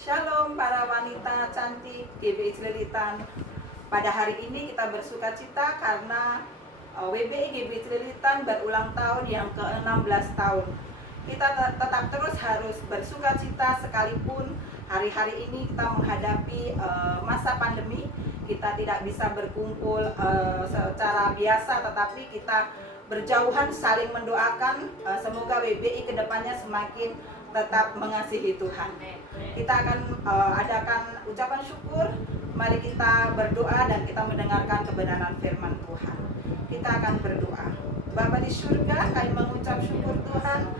Shalom para wanita cantik GBI Celilitan. Pada hari ini kita bersuka cita karena WBI GBI Celilitan berulang tahun yang ke-16 tahun. Kita tetap terus harus bersuka cita sekalipun hari-hari ini kita menghadapi masa pandemi. Kita tidak bisa berkumpul secara biasa, tetapi kita berjauhan saling mendoakan. Semoga WBI kedepannya semakin tetap mengasihi Tuhan. Kita akan adakan ucapan syukur. Mari kita berdoa dan kita mendengarkan kebenaran firman Tuhan. Kita akan berdoa. Bapa di surga, kami mengucap syukur Tuhan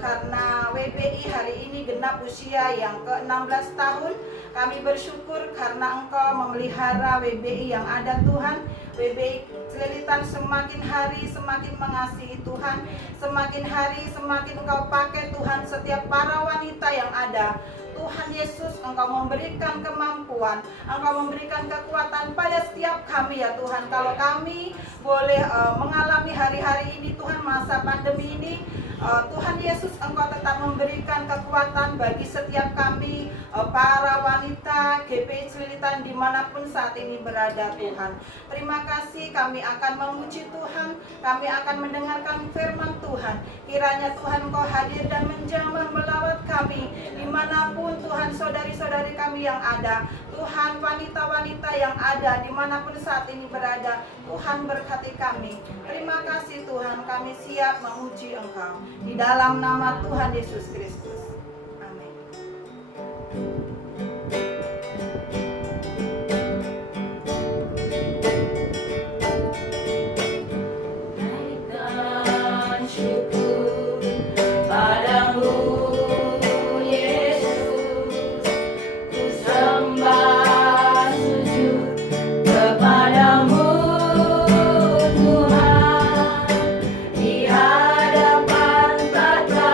karena WBI hari ini genap usia yang ke-16 tahun. Kami bersyukur karena Engkau memelihara WBI yang ada Tuhan. WBI Celilitan semakin hari semakin mengasihi Tuhan. Semakin hari semakin Engkau pakai Tuhan setiap para wanita yang ada. Tuhan Yesus, Engkau memberikan kemampuan, Engkau memberikan kekuatan pada setiap kami ya Tuhan. Kalau kami boleh mengalami hari-hari ini Tuhan, masa pandemi ini, Tuhan Yesus, Engkau tetap memberikan kekuatan bagi setiap kami, para wanita GBI Celilitan dimanapun saat ini berada Tuhan. Terima kasih, kami akan memuji Tuhan, kami akan mendengarkan firman Tuhan. Kiranya Tuhan Engkau hadir dan menjamah melawat kami dimanapun Tuhan, saudari-saudari kami yang ada. Tuhan, wanita-wanita yang ada dimanapun saat ini berada, Tuhan berkati kami. Terima kasih Tuhan, kami siap memuji Engkau di dalam nama Tuhan Yesus Kristus. Amin. Naikkan syukur padamu Yesus, ku sembah sujud kepadamu Tuhan, di hadapan tahta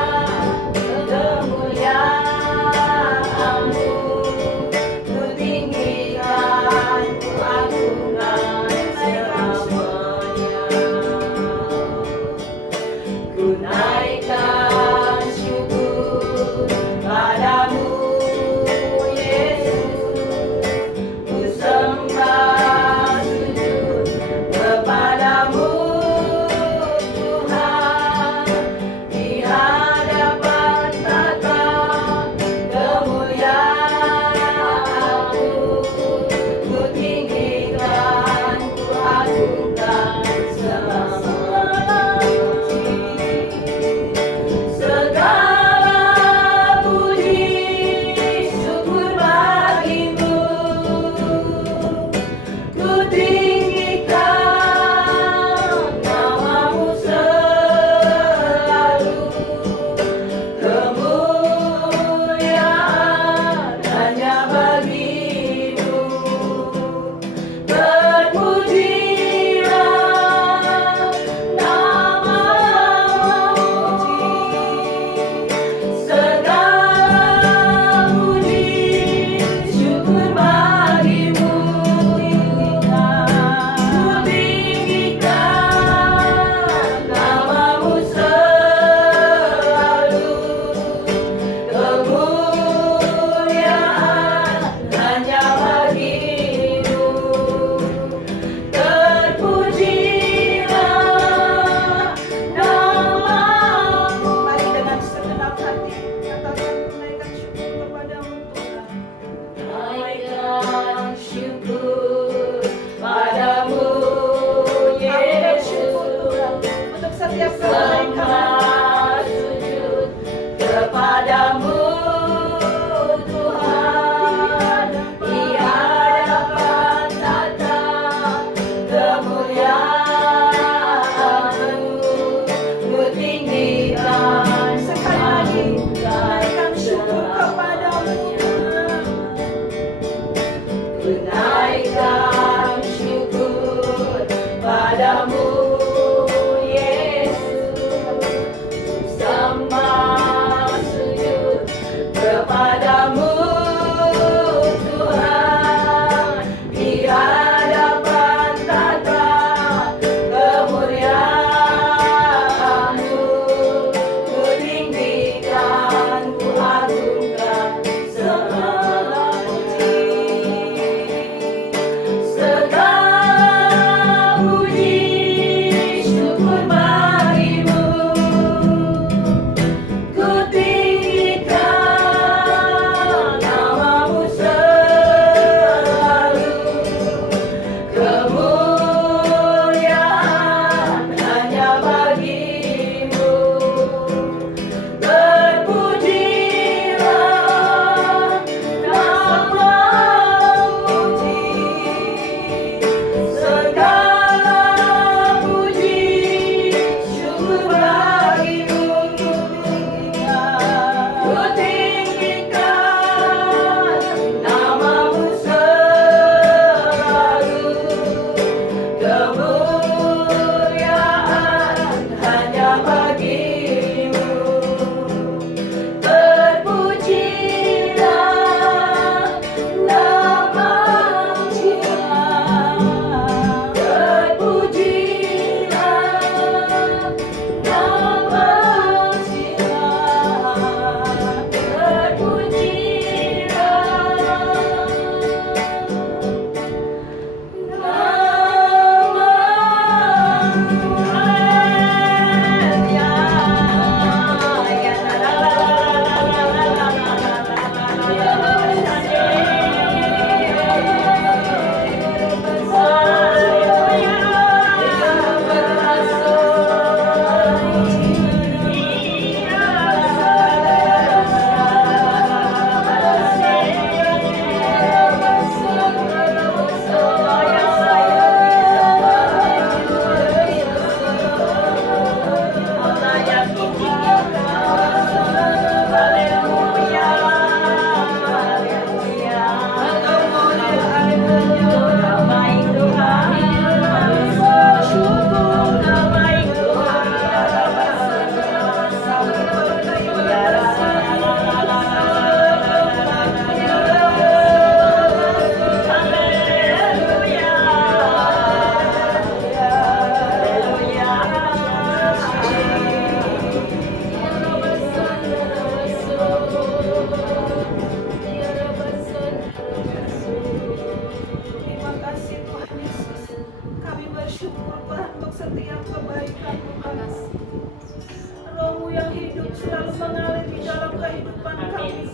selalu mengalir di dalam kehidupan kami,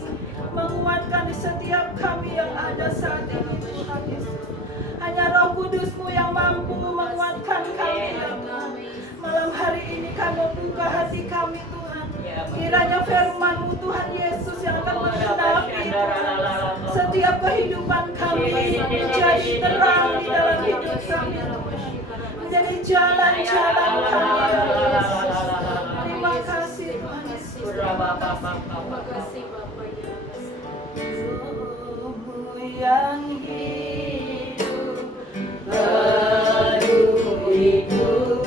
menguatkan di setiap kami yang ada saat ini Tuhan Yesus. Hanya Roh Kudus-Mu yang mampu menguatkan kami ya Tuhan. Malam hari ini kami buka hati kami Tuhan. Kiranya firman-Mu Tuhan Yesus yang akan menyinapi Tuhan setiap kehidupan kami, menjadi terang di dalam hidup kami Tuhan. Menjadi jalan-jalan kami ya Yesus. Terima kasih Tuhan Yesus. Terima kasih Bapak Roh-Mu yang hidup penuh hidup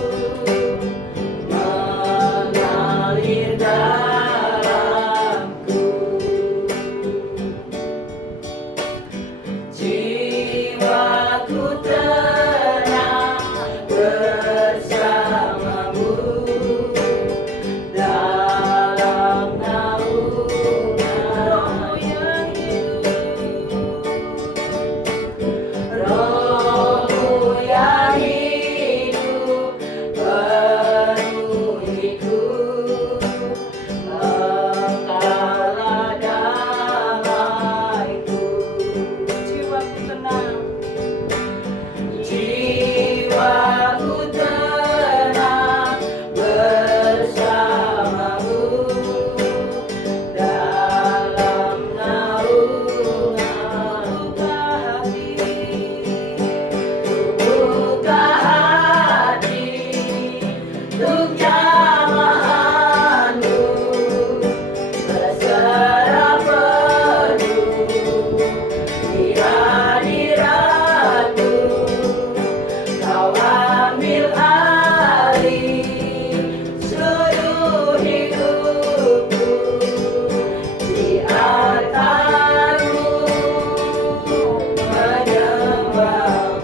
mengalir dalamku, jiwaku tenang bersamamu dalam naungan. Roh-Mu yang hidup penuhiku, engkaulah damaiku. jiwaku tenang, Jiwaku tenang bersamamu dalam naungan. Buka hati untuk jamahan-Mu, berserah penuh di hadirat-Mu. Kau ambil alih seluruh hidupku, di altar-Mu menyembah.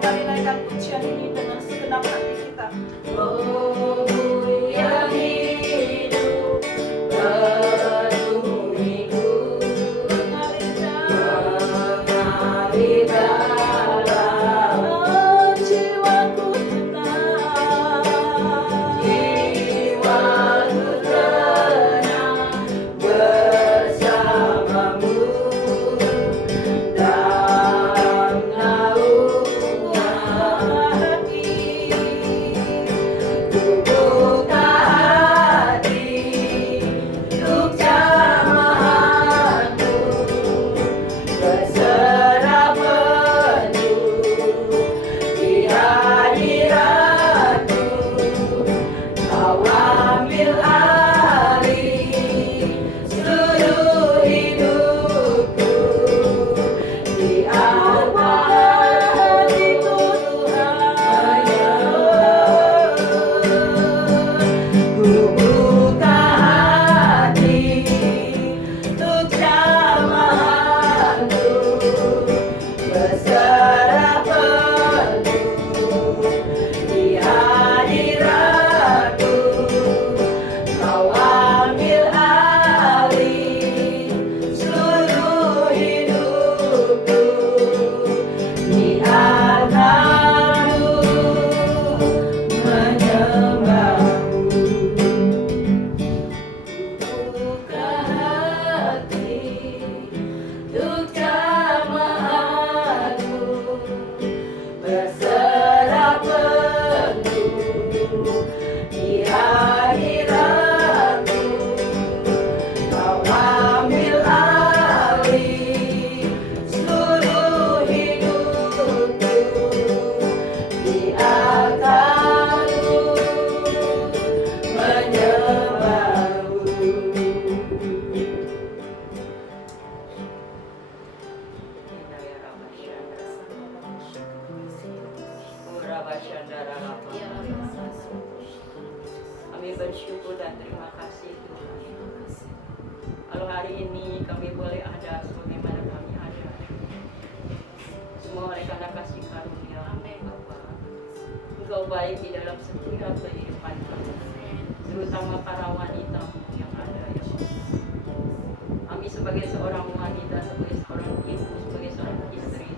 Mari naikkan pujian ini dengan segenap hati kita. Roh-Mu yang hidup penuhiku, mengalir dalam. Jiwaku tenang, Jiwaku tenang bersamamu dalam naungan. Buka hati untuk jamahan-Mu, berserah penuh di hadirat-Mu. Kau ambil alih seluruh hidupku, di altar itu Tuhan. Ku buka hati untuk jamahan-Mu, berserah penuh di hadirat-Mu. Kau ambil alih seluruh hidupku, di altar-Mu menyembah-Mu. Buka hati untuk jamahan-Mu, berserah penuh di hadirat-Mu. Kau ambil alih seluruh hidupku, di altar-Mu menyembah-Mu. Kami bersyukur dan terima kasih Tuhan. Kalau hari ini kami boleh ada sebagaimana kami ada, semua oleh karena kasih karunia Bapa. Engkau baik di dalam setiap kehidupan kami, terutama para wanita yang ada ya Allah. Kami sebagai seorang wanita, sebagai seorang ibu, sebagai seorang istri,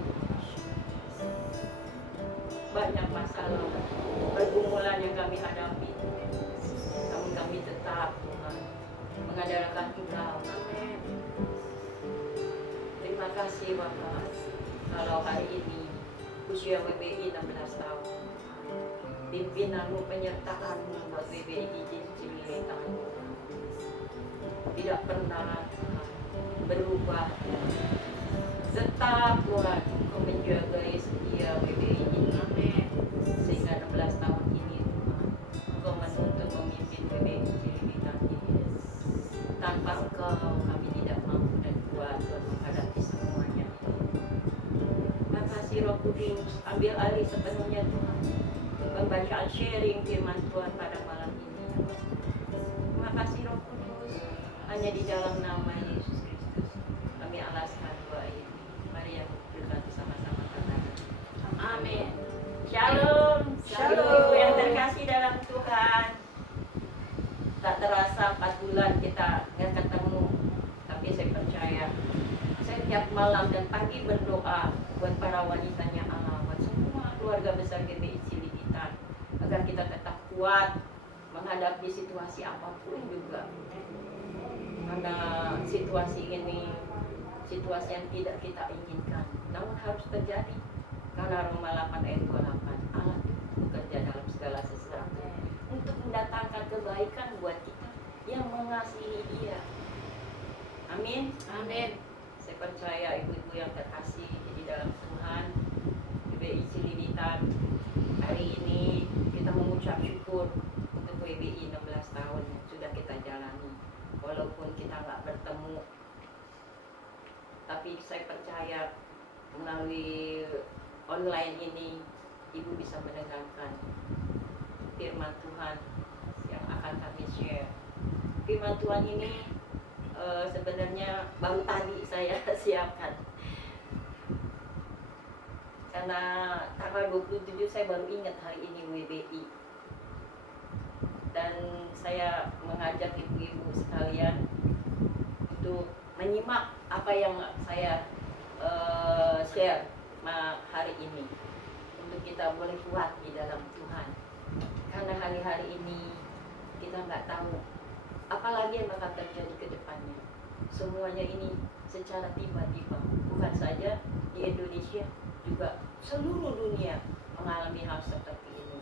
banyak masalah, pergumulan yang kami hadapi, namun kami tetap Tuhan mengandalkan Engkau. Terima kasih Bapak, kalau hari ini usia WBI 16 tahun, pimpinanmu, penyertaanmu buat WBI Cililitan tidak pernah berubah. Tetap Tuhan Engkau menjaga setia WBI ini sehingga 16 tahun ini Tuhan Engkau menuntut memimpin WBI Cililitan ini. Tanpa Engkau kami tidak mampu dan kuat untuk menghadapi semuanya. Makasih Roh Kudus, ambil alih sepenuhnya Tuhan, pembacaan sharing firman Tuhan pada malam ini. Terima kasih Roh Kudus, hanya di dalam nama Yesus Kristus kami alaskan doa ini. Mari yang berkata sama-sama katakan amin. Shalom, Shalom. Ibu yang terkasih dalam Tuhan. Tak terasa 4 bulan kita nggak ketemu, tapi saya percaya saya tiap malam dan pagi berdoa buat para wanitanya Allah, buat semua keluarga besar GBI Cililitan, agar kita tetap kuat menghadapi situasi apapun juga. Karena situasi ini situasi yang tidak kita inginkan, namun harus terjadi. Karena Roma 8 ayat 28, Allah bekerja dalam segala sesuatu untuk mendatangkan kebaikan buat kita yang mengasihi Dia. Amin. Amin. Saya percaya ibu-ibu yang terkasih di dalam Tuhan, WBI Cililitan, hari ini kita mengucap syukur untuk WBI 16 tahun yang sudah kita jalani. Walaupun kita nggak bertemu, tapi saya percaya melalui online ini ibu bisa mendengarkan firman Tuhan yang akan kami share. Firman Tuhan ini sebenarnya baru tadi saya siapkan, karena tanggal 27 saya baru ingat hari ini WBI, dan saya mengajak ibu-ibu sekalian untuk menyimak apa yang saya share hari ini, untuk kita boleh kuat di dalam Tuhan. Karena hari-hari ini kita nggak tahu apalagi yang bakal terjadi ke depannya. Semuanya ini secara tiba-tiba, bukan saja di Indonesia, juga seluruh dunia mengalami hal seperti ini.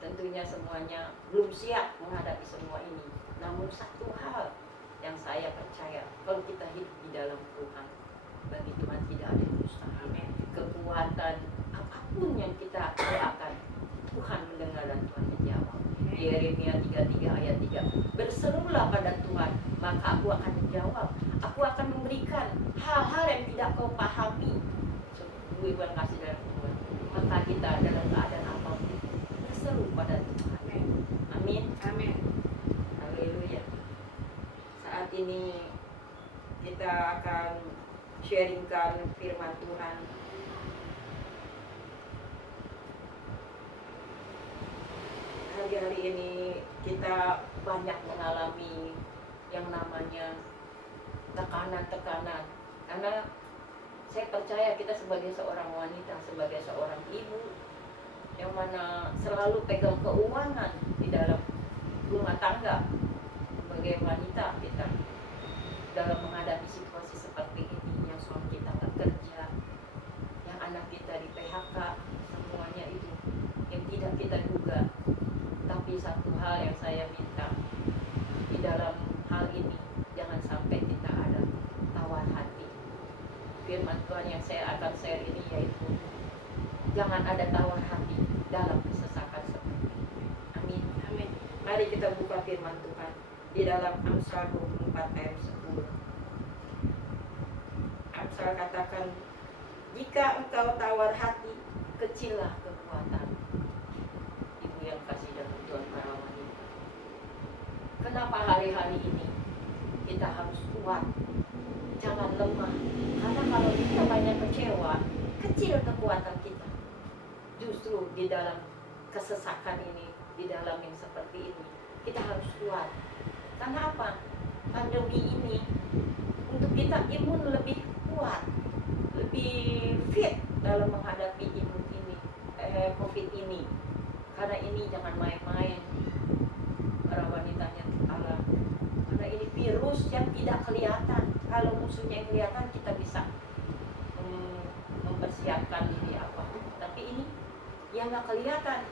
Tentunya semuanya belum siap menghadapi semua ini. Namun satu hal yang saya percaya, kalau kita hidup di dalam Tuhan, bagi Tuhan tidak ada yang mustahil. Kekuatan apapun yang kita doakan, Tuhan mendengar dan Tuhan menjawab. Yeremia 33 ayat 3, berserulah pada Tuhan, maka aku akan menjawab. Aku akan memberikan hal-hal yang tidak kau pahami. Ibu yang kasih dalam Tuhan, maka kita dalam keadaan apapun berseru pada Tuhan. Amin. Amin. Haleluya. Saat ini kita akan sharingkan firman Tuhan. Hari-hari ini kita banyak mengalami yang namanya tekanan-tekanan. Karena saya percaya kita sebagai seorang wanita, sebagai seorang ibu yang mana selalu pegang keuangan di dalam rumah tangga, sebagai wanita kita dalam menghadapi situasi seperti ini, yang suami kita nggak kerja, yang anak kita di PHK, semuanya itu yang tidak kita duga. Tapi satu hal yang saya minta di dalam hal ini, jangan sampai kita ada tawar hati. Firman Tuhan yang saya akan share ini yaitu jangan ada tawar hati dalam kesesakan seperti ini. Amin. Amin. Mari kita buka firman Tuhan di dalam Amsal 24 ayat 10. Amsal katakan, jika engkau tawar hati, kecillah kekuatan. Ibu yang kasih dalam Tuhan, para wanita, kenapa hari-hari ini kita harus kuat, jangan lemah. Karena kalau kita banyak kecewa, kecil kekuatan kita. Justru di dalam kesesakan ini, di dalam yang seperti ini, kita harus kuat. Karena apa? Pandemi ini untuk kita imun lebih kuat, lebih fit dalam menghadapi imun ini, COVID ini. Karena ini jangan main-main, para wanitanya Allah. Karena virus yang tidak kelihatan. Kalau musuhnya yang kelihatan kita bisa mempersiapkan diri apa. Tapi ini yang nggak kelihatan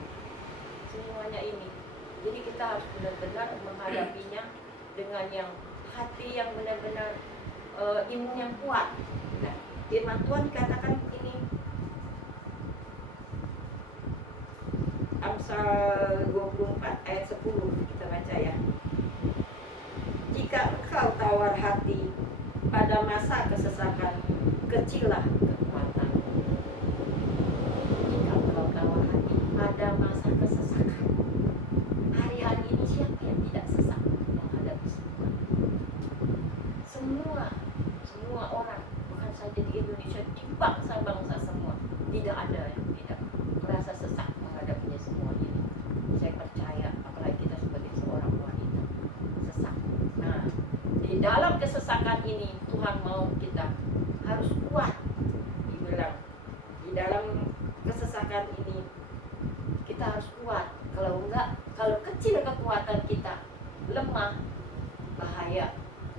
semuanya ini. Jadi kita harus benar-benar menghadapinya dengan yang hati yang benar-benar imun yang kuat. Nah, firman Tuhan dikatakan ini, Amsal 24 ayat 10 kita baca ya. Jika engkau tawar hati pada masa kesesakan, kecillah kekuatan. Jika engkau tawar hati pada masa kesesakan, hari-hari ini siapa yang tidak sesak menghadapi semua orang, bukan saja di Indonesia, di bangsa-bangsa semua, tidak ada yang tidak merasa sesak menghadapinya semua ini. Saya percaya, apalagi kita sebagai seorang wanita sesak. Nah, di dalam kesesakan ini Tuhan mau kita harus kuat. Dibilang di dalam kesesakan ini kita harus kuat. Kalau enggak, kalau kecil kekuatan kita, lemah, bahaya.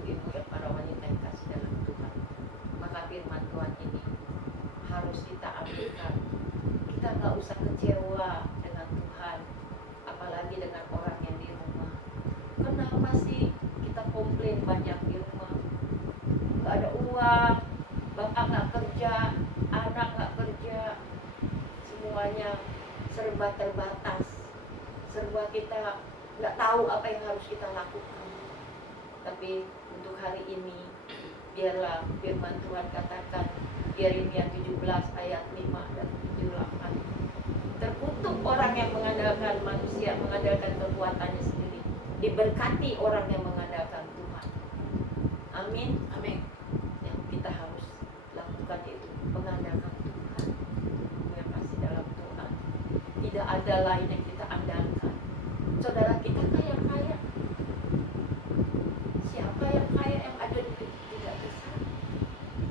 Ibu ya, para wanita yang kasih dalam Tuhan, maka firman Tuhan ini harus kita ambilkan. Kita nggak usah kecewa dengan Tuhan, apalagi dengan orang yang di rumah. Kenapa sih kita komplain banyak di rumah? Nggak ada uang, bapak nggak kerja, anak nggak kerja, semuanya serba terbatas, serba kita nggak tahu apa yang harus kita lakukan. Tapi untuk hari ini, biarlah firman Tuhan katakan, Yeremia 17 ayat 5 dan 78. Terkutuk orang yang mengandalkan manusia, mengandalkan kekuatannya sendiri. Diberkati orang yang mengandalkan Tuhan. Amin. Amin. Yang kita harus lakukan itu mengandalkan Tuhan. Yang kasih dalam Tuhan. Tidak ada lain yang kita andalkan. Saudara kita kaya-kaya. Siapa yang kaya yang ada di tidak bisa?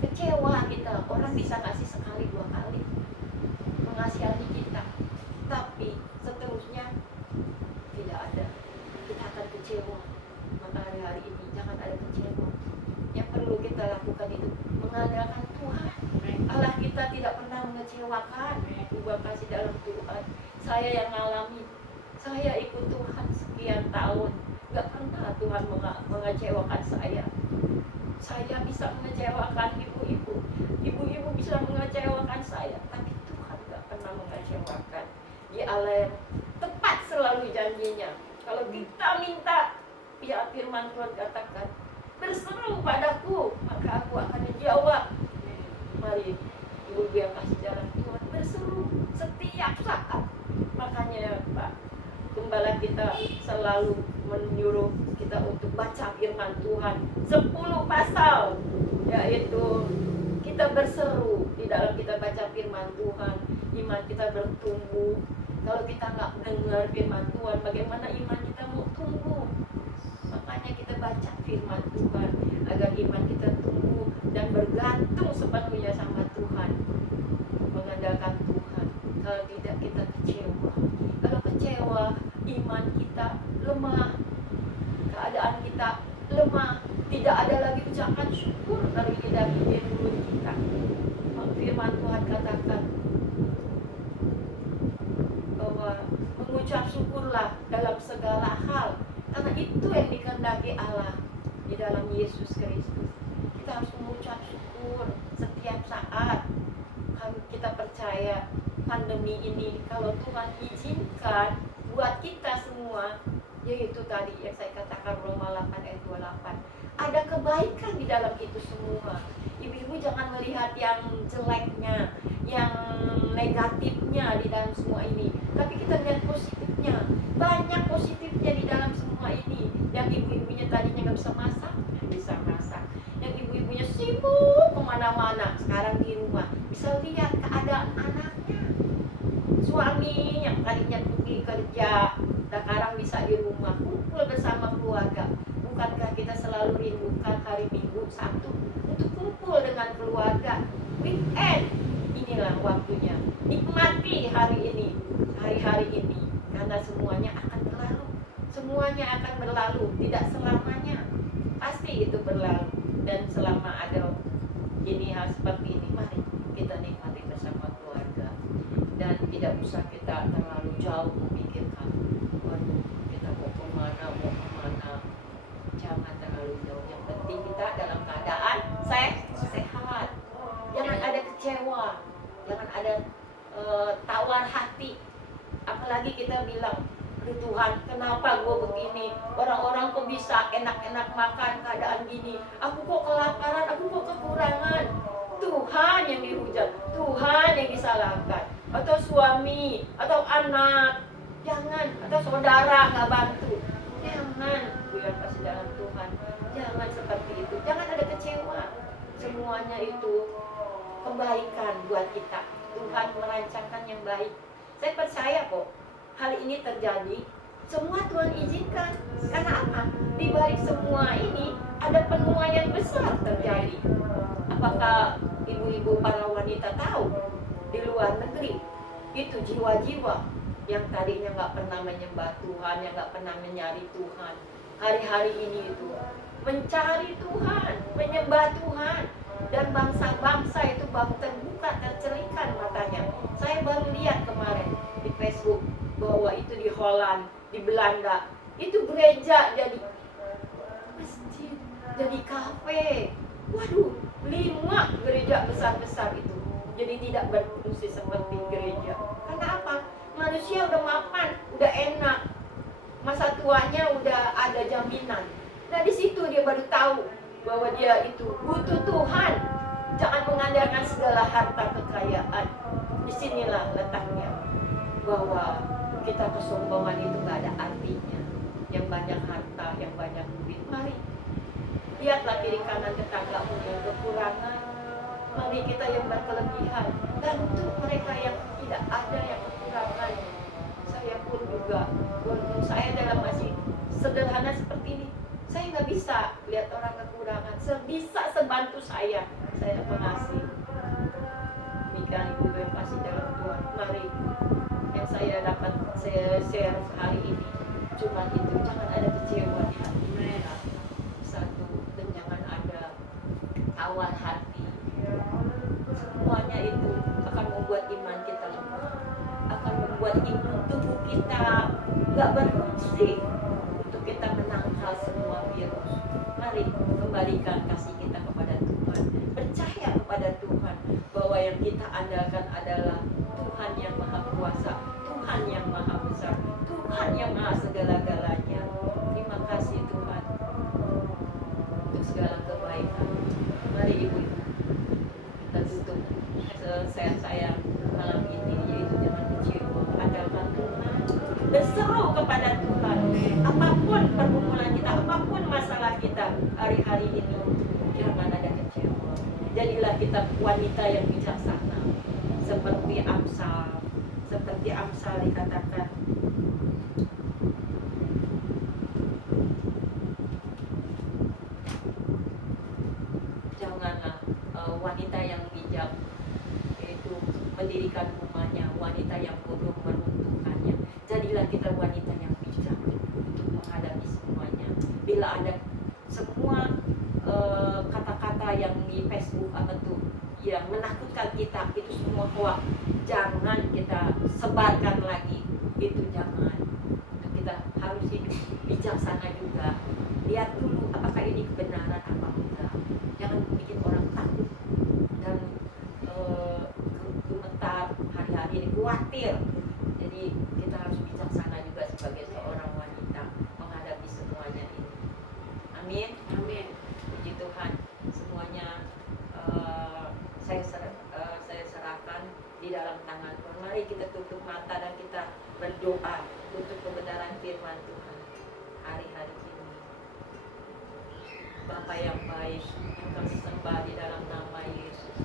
Kecewa kita. Orang bisa ngasih sekali dua kali mengasihani kita, tapi seterusnya tidak ada. Kita akan kecewa. Maka hari-hari ini jangan ada kecewa. Yang perlu kita lakukan itu mengandalkan Tuhan. Allah kita tidak pernah mengecewakan. Ubah kasih dalam Tuhan. Saya yang ngalami, saya ikut Tuhan sekian tahun, gak pernah Tuhan mengecewakan saya. Saya bisa mengecewakan ibu-ibu, ibu-ibu bisa mengecewakan saya, tapi Tuhan gak pernah mengecewakan. Dia Allah yang tepat selalu janjinya. Kalau kita minta, ya firman Tuhan katakan, berseru padaku, maka aku akan menjawab. Mari ibu yang kasih jalan Tuhan, berseru setiap saat. Makanya Pak Gembala kita selalu menyuruh kita untuk baca firman Tuhan 10 pasal, yaitu kita berseru di dalam kita baca firman Tuhan, iman kita bertumbuh. Kalau kita nggak dengar firman Tuhan, bagaimana iman kita mau tumbuh? Makanya kita baca firman Tuhan agar iman kita tumbuh dan bergantung sepenuhnya sama Tuhan, mengandalkan Tuhan. Kalau tidak kita kecewa. Kalau kecewa, iman kita lemah, keadaan kita lemah, tidak ada lagi ucapan syukur dari mulut kita. Firman Tuhan katakan bahwa mengucap syukurlah dalam segala hal, karena itu yang dikehendaki Allah di dalam Yesus Kristus. Kita harus mengucap syukur setiap saat. Kita percaya pandemi ini kalau Tuhan izinkan buat kita semua, yaitu tadi yang saya katakan Roma 8 ayat 28, ada kebaikan di dalam itu semua. Ibu-ibu jangan melihat yang jeleknya, yang negatifnya di dalam semua ini, tapi kita lihat positifnya. Banyak positifnya di dalam semua ini. Yang ibu-ibunya tadinya nggak bisa masak, bisa masak. Yang ibu-ibunya sibuk kemana-mana, sekarang di rumah bisa lihat keadaan anaknya. Suami yang tadinya pergi kerja, sekarang bisa di rumah kumpul bersama keluarga. Bukankah kita selalu rindukan hari Minggu, Sabtu untuk kumpul dengan keluarga? Weekend, inilah waktunya. Nikmati hari ini, hari-hari ini, karena semuanya akan berlalu. Semuanya akan berlalu, tidak selamanya. pasti itu berlalu. Dan selama ada ini hal seperti ini, mari kita nikmati bersama keluarga. Dan tidak usah kita terlalu jauh memikirkan, waduh kita mau kemana, jangan terlalu jauh. Yang penting kita dalam keadaan sehat. Jangan ada kecewa, jangan ada tawar hati. Apalagi kita bilang, aduh Tuhan, kenapa gue begini? Orang-orang kok bisa enak-enak makan keadaan gini, aku kok kelaparan, aku kok kekurangan. Tuhan yang dihujat, Tuhan yang disalahkan, atau suami, atau anak, jangan, atau saudara nggak bantu, jangan. Bulan kasih dalam Tuhan, jangan seperti itu, jangan ada kecewa. Semuanya itu kebaikan buat kita. Tuhan merancangkan yang baik. Saya percaya kok hal ini terjadi, semua Tuhan izinkan. Karena apa? Di balik semua ini ada penuaian besar terjadi. Apakah ibu-ibu para wanita tahu di luar negeri itu jiwa-jiwa yang tadinya nggak pernah menyembah Tuhan, yang nggak pernah mencari Tuhan, hari-hari ini itu mencari Tuhan, menyembah Tuhan, dan bangsa-bangsa itu baru terbuka, tercerikan matanya. Saya baru lihat kemarin di Facebook bahwa itu di Holland, di Belanda, itu gereja jadi masjid, jadi kafe. Waduh, 5 gereja besar-besar itu jadi tidak berfungsi seperti gereja. Karena apa? Manusia udah mapan, udah enak, masa tuanya udah ada jaminan. Nah di situ dia baru tahu bahwa dia itu butuh Tuhan. Jangan mengandalkan segala harta kekayaan. Disinilah letaknya bahwa kita kesombongan itu gak ada artinya. Yang banyak harta, yang banyak duit, mari lihatlah kiri kanan tetanggamu yang kekurangan. Mari kita yang berkelebihan bantu mereka yang tidak ada, yang kekurangan. Saya pun juga, walaupun saya dalam masih sederhana seperti ini, saya nggak bisa lihat orang kekurangan. Sebisa sebantu saya mengasih. Demikian ibu yang kasih dalam Tuhan. Mari yang saya dapat saya share hari ini cuma itu, jangan ada kecewa di hati kita. Satu, dan jangan ada tawar hati. Semuanya itu akan membuat iman kita lemah, akan membuat iman tubuh kita nggak berfungsi untuk kita menangkal semua virus. Mari kembalikan kasih kita kepada Tuhan, percaya kepada Tuhan bahwa yang kita andalkan adalah Tuhan yang Maha Kuasa, Tuhan yang Maha Besar, Tuhan yang Maha segala-galanya. Terima kasih Tuhan untuk segala kebaikan. Mari ibu-ibu kita tutup share saya malam ini, yaitu jangan kecewa, andalkan Tuhan, berseru kepada Tuhan. Apapun pergumulan kita, apapun masalah kita hari-hari ini, jangan ada kecewa. Jadilah kita wanita yang bijaksana, seperti Amsal dikatakan, janganlah wanita yang bijak yaitu mendirikan rumahnya, wanita yang bodoh meruntuhkannya. Jadilah kita wanita yang bijak untuk menghadapi semuanya. Bila ada semua kata-kata yang di Facebook apa tuh yang menakutkan kita, itu semua hoax, jangan kita sebarkan lagi. Itu jangan. Kita harus hidup bijaksana juga. Lihat dulu apakah ini kebenaran apa enggak. Jangan bikin orang takut dan gemetar hari-hari ini, khawatir. Jadi kita harus bijaksana juga sebagai seorang wanita menghadapi semuanya ini. Amin. Amin. Puji Tuhan. Semuanya saya serahkan di dalam tangan Tuhan. Mari kita tutup mata dan kita berdoa untuk kebenaran firman Tuhan hari-hari ini. Bapa yang baik, yang kami sembah di dalam nama Yesus.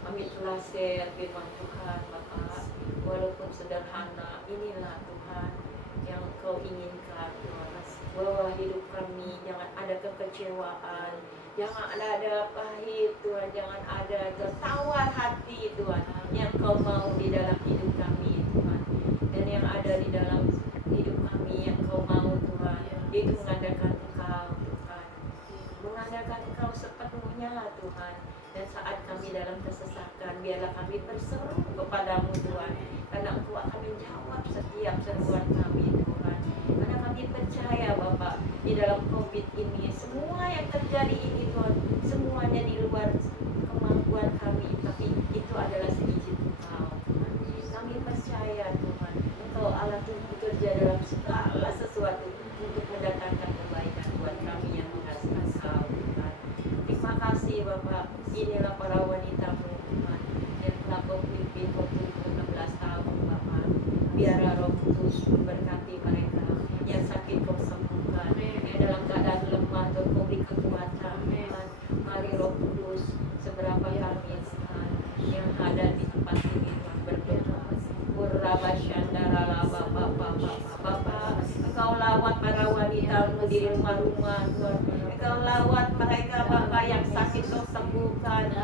Kami telah share firman Tuhan, Bapa. Walaupun sederhana, inilah Tuhan yang Kau inginkan, Tuhan. Bahwa hidup kami jangan ada kekecewaan, jangan ada pahit, Tuhan. Jangan ada tertawar hati, Tuhan. Yang Kau mau di dalam hidup kami, Tuhan. Dan yang ada di dalam hidup kami yang Kau mau, Tuhan, itu mengadakan Engkau, Tuhan. Dan saat kami dalam kesesakan, biarlah kami berseru kepadamu Tuhan, karena Engkau akan menjawab setiap seruan kami Tuhan. Karena kami percaya Bapak, di dalam COVID ini, semua yang terjadi ini Tuhan, semuanya di luar kemampuan kami, tapi itu adalah seizin Engkau Tuhan. Kami percaya Tuhan, Engkau Allah Tuhan bekerja dalam segala sesuatu untuk mendatangkan kebaikan buat kami yang mengasihi Engkau Tuhan. Terima kasih Bapak, inilah para wanita-Mu Tuhan yang telah Kau pimpin waktu 16 tahun Bapak. Biarlah Roh Kudus memberkati mereka, yang sakit Kau sembuhkan, yang dalam keadaan lemah Kau beri kekuatan Tuhan. Mari Roh Kudus, seberapa kami Tuhan yang ada di tempat ini Tuhan berdoa. Bapak, Engkau lawat para wanita di rumah-rumah Tuhan. Engkau lawat mereka Bapak yang sakit Kau sembuhkan.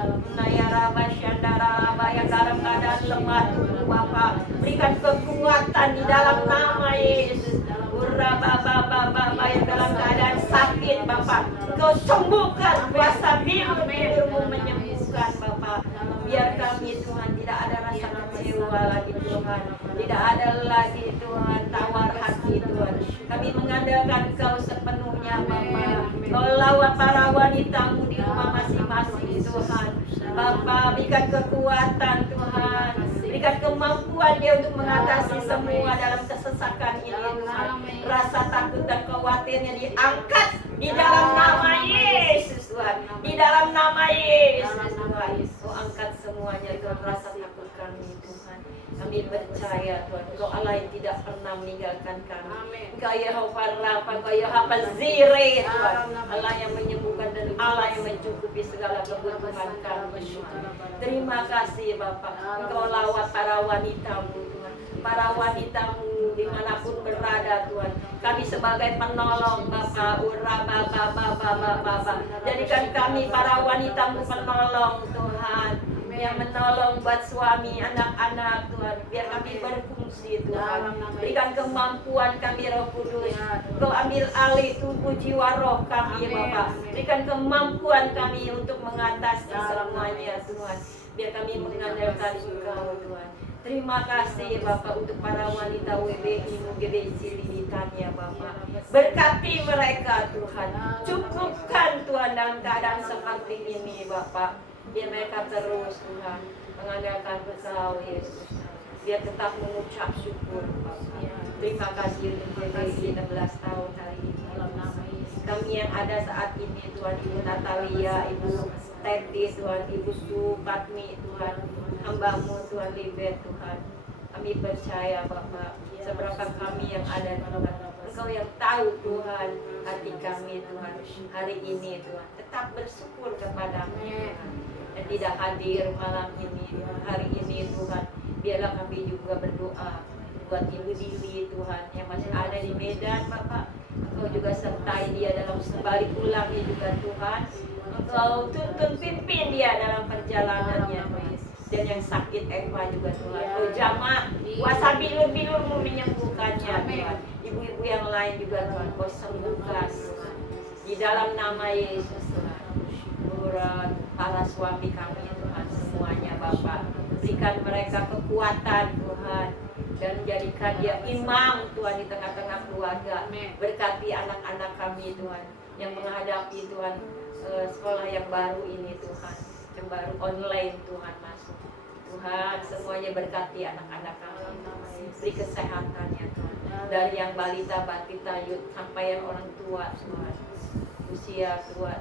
Yang dalam keadaan lemah tubuh Bapak, berikan kekuatan di dalam nama Yesus. Bapak yang dalam keadaan sakit Bapak, Engkau sembuhkan, kuasa biru-biru menyembuhkan Bapak. Biar kami Tuhan tidak ada rasa kecewa lagi Tuhan, tidak ada lagi Tuhan tawar hati Tuhan. Kami mengandalkan Kau sepenuhnya Bapak. Kau lawat para wanita-Mu di rumah masing-masing Tuhan. Bapak, berikan kekuatan Tuhan, berikan kemampuan dia untuk mengatasi semua dalam kesesakan ini Tuhan. Rasa takut dan khawatirnya diangkat di dalam nama Yesus Tuhan, di dalam nama Yesus Tuhan. Kau angkat semuanya Tuhan, rasa takut kami Tuhan. Kami percaya Tuhan, Engkau Allah yang tidak pernah meninggalkan kami. Engkau Yehova Rafa, Engkau Yehova Zire Tuhan, Allah yang menyembuhkan dan Allah yang mencukupi segala kebutuhan kami Tuhan. Terima kasih Bapak, Engkau lawat para wanita-Mu Tuhan, para wanita-Mu dimanapun berada Tuhan. Kami sebagai penolong Bapak, jadikan kami para wanita-Mu penolong Tuhan, yang menolong buat suami, anak-anak Tuhan. Biar kami berfungsi Tuhan. Berikan kemampuan kami Roh Kudus. Kau ambil alih tubuh jiwa roh kami Bapak. Berikan kemampuan kami untuk mengatasi semuanya Tuhan. Biar kami mengandalkan Engkau Tuhan. Terima kasih Bapak untuk para wanita WBI GBI Cililitan ya Bapak. Berkati mereka Tuhan. Cukupkan Tuhan dalam keadaan seperti ini Bapak. Biar mereka terus Tuhan mengandalkan Engkau Yesus. Biar tetap mengucap syukur Bapak. Terima kasih untuk GBI 16 tahun hari ini. Kami yang ada saat ini Tuhan, Ibu Natalia, Ibu Teti Tuhan, Ibu Supatmi Tuhan, hamba-Mu Tuhan Libet Tuhan. Kami percaya Bapak, seberapa kami yang ada Tuhan, Engkau yang tahu Tuhan hati kami Tuhan hari ini Tuhan. Tetap bersyukur kepada-Mu Tuhan. Dan tidak hadir malam ini, hari ini Tuhan. Biarlah kami juga berdoa buat Ibu Dili Tuhan yang masih ada di Medan Bapak. Engkau juga sertai dia dalam balik pulangnya juga Tuhan. Engkau tuntun pimpin dia dalam perjalanannya Tuhan. Dan yang sakit Eva juga Tuhan, Kau jamah kuasa bilur-bilur-Mu menyembuhkannya Tuhan. Ibu-ibu yang lain juga Tuhan, Kau sembuhkan Tuhan. Di dalam nama Yesus Tuhan. Para suami kami Tuhan semuanya Bapak, berikan mereka kekuatan Tuhan, dan jadikan dia imam Tuhan di tengah-tengah keluarga. Berkati anak-anak kami Tuhan yang menghadapi Tuhan sekolah yang baru ini Tuhan, yang baru online Tuhan masuk Tuhan. Semuanya berkati anak-anak kami, beri kesehatannya Tuhan, dari yang balita, batita, yud sampai yang orang tua Tuhan. Usia Tuhan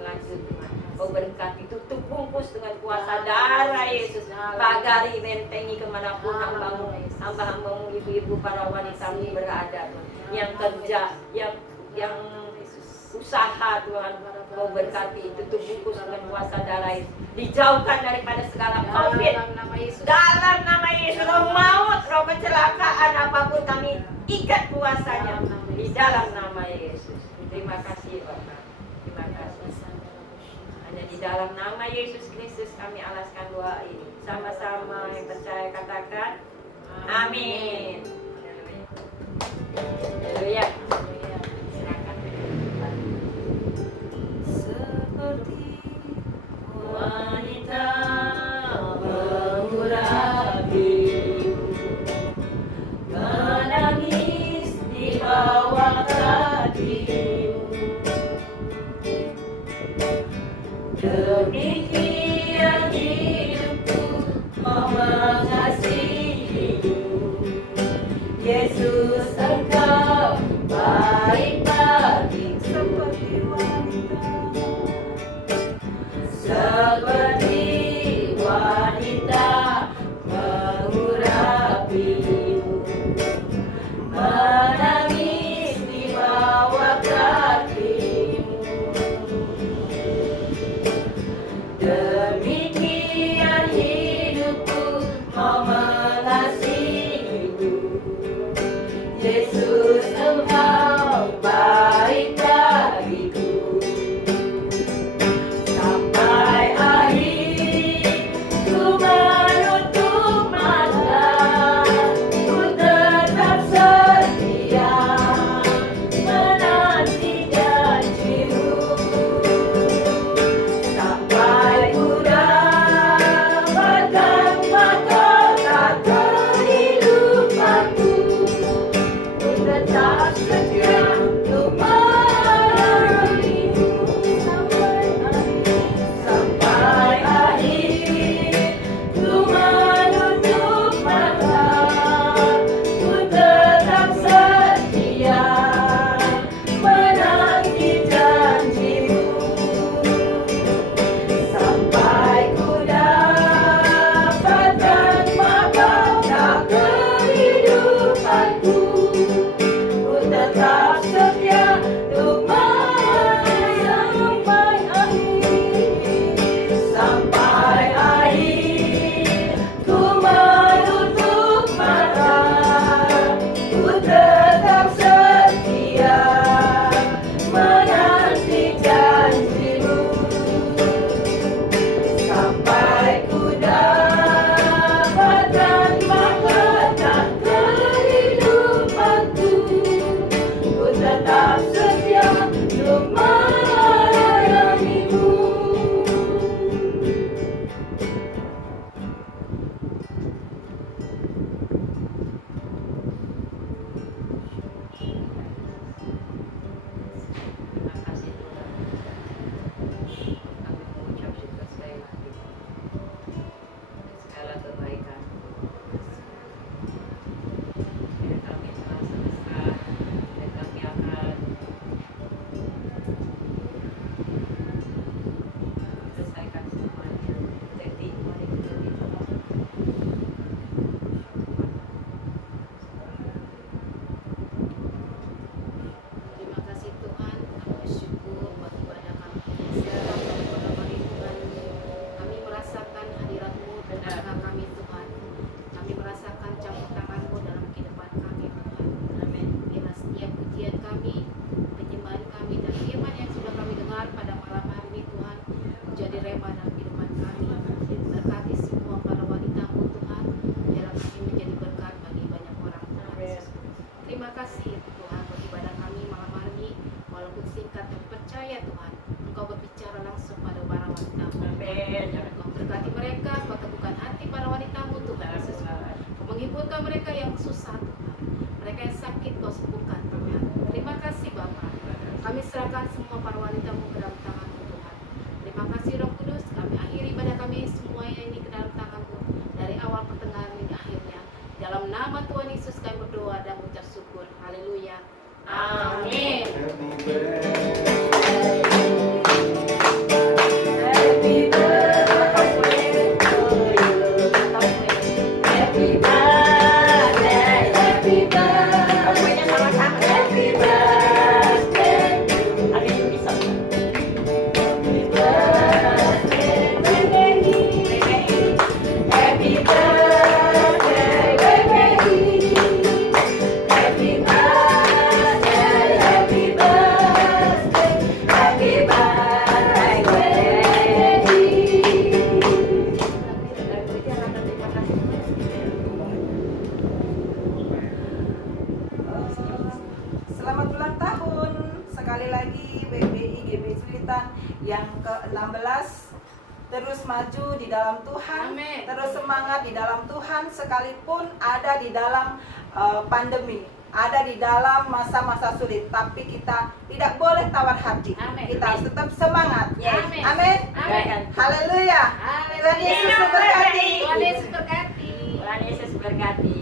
lanjut Tuhan. Kau berkati, tutup bungkus dengan kuasa darah Yesus. Pagari bentengi kemanapun hamba-hambamu, ibu-ibu, para wanita-Mu berada Tuhan. Yang kerja, yang usaha Tuhan, Kau berkati, tutup bungkus dengan kuasa darah Yesus. Dijauhkan daripada segala COVID. Dalam nama Yesus, roh maut, roh kecelakaan apapun kami ikat kuasanya di dalam nama Yesus. Terima kasih Bapak. Terima kasih. Hanya di dalam nama Yesus Kristus kami alaskan doa ini. Sama-sama yang percaya katakan amin. Haleluya. Silakan. Seperti Demikian hidupku mau mengasihimu. Yesus, Engkau baik bagiku seperti wanita mengurapimu, menangis di bawah kakimu. Demikian hidupku mau mengasihimu. Yesus, Engkau baik bagiku. Sampai akhir ku menutup mata, ku tetap setia menanti janji-Mu. Sampai ku dapatkan mahkota kehidupanku, ku tetap setia untuk melayani-Mu. Sampai akhir ku menutup mata, ku tetap setia menanti janji-Mu. Sampai ku dapatkan mahkota kehidupanku, ku tetap setia untuk melayani sampai akhir. Sampai akhir ku menutup mata, ku tetap setia menanti janji-Mu. Sampai ku dapatkan mahkota kehidupanku, ku tetap setia untuk melayani-Mu. Terima kasih Tuhan. Kami mengucap syukur sekali lagi segala kebaikan yang kami telah selesai, dan kami akan selesaikan semuanya. Jadi mari kita berdoa. Terima kasih Tuhan, kami bersyukur buat ibadah kami. Sekarang pada hari Tuhan, kami merasakan hadirat-Mu di tengah kami Tuhan. Kami merasakan campur tangan-Mu dalam kehidupan kami Tuhan. Amin. Biarlah setiap pujian kami, penyembahan kami, dan firman yang sudah kami dengar pada malam hari ini Tuhan, menjadi rema dalam kehidupan kami. Berkati semua para wanita-Mu Tuhan, biarlah kami menjadi berkat bagi banyak orang Tuhan Yesus. Terima kasih Tuhan buat ibadah kami malam hari ini. Walaupun singkat, tapi percaya Tuhan, Engkau berbicara langsung pada para wanita-Mu. Amin. Engkau berkati mereka, Engkau teguhkan hati para wanita-Mu Tuhan Yesus. Engkau menghiburkan mereka yang susah Tuhan. Mereka yang sakit Kau sembuhkan Tuhan. Terima kasih Bapa. Kami serahkan semua para wanita-Mu ke dalam tangan-Mu Tuhan. Terima kasih Roh Kudus. Kami akhiri ibadah kami semuanya ini ke dalam tangan-Mu, dari awal pertengahan hingga akhirnya. Dalam nama Tuhan Yesus kami berdoa dan mengucap syukur. Haleluya. Amin. Happy birthday to you. Happy birthday, happy birthday. Happy birthday. Ada yang bisa. Happy birthday, baby. Happy birthday, baby. Happy birthday, happy birthday, happy birthday, baby. Selamat ulang tahun sekali lagi BBI GBI Cililitan yang ke-16. Terus maju di dalam Tuhan, Amin. terus semangat di dalam Tuhan sekalipun ada di dalam pandemi, ada di dalam masa-masa sulit, tapi kita tidak boleh tawar hati. Amin. Kita harus tetap semangat. Amin. Amin. Amin. Haleluya. Tuhan Yesus memberkati. Tuhan Yesus berkati. Tuhan Yesus berkati.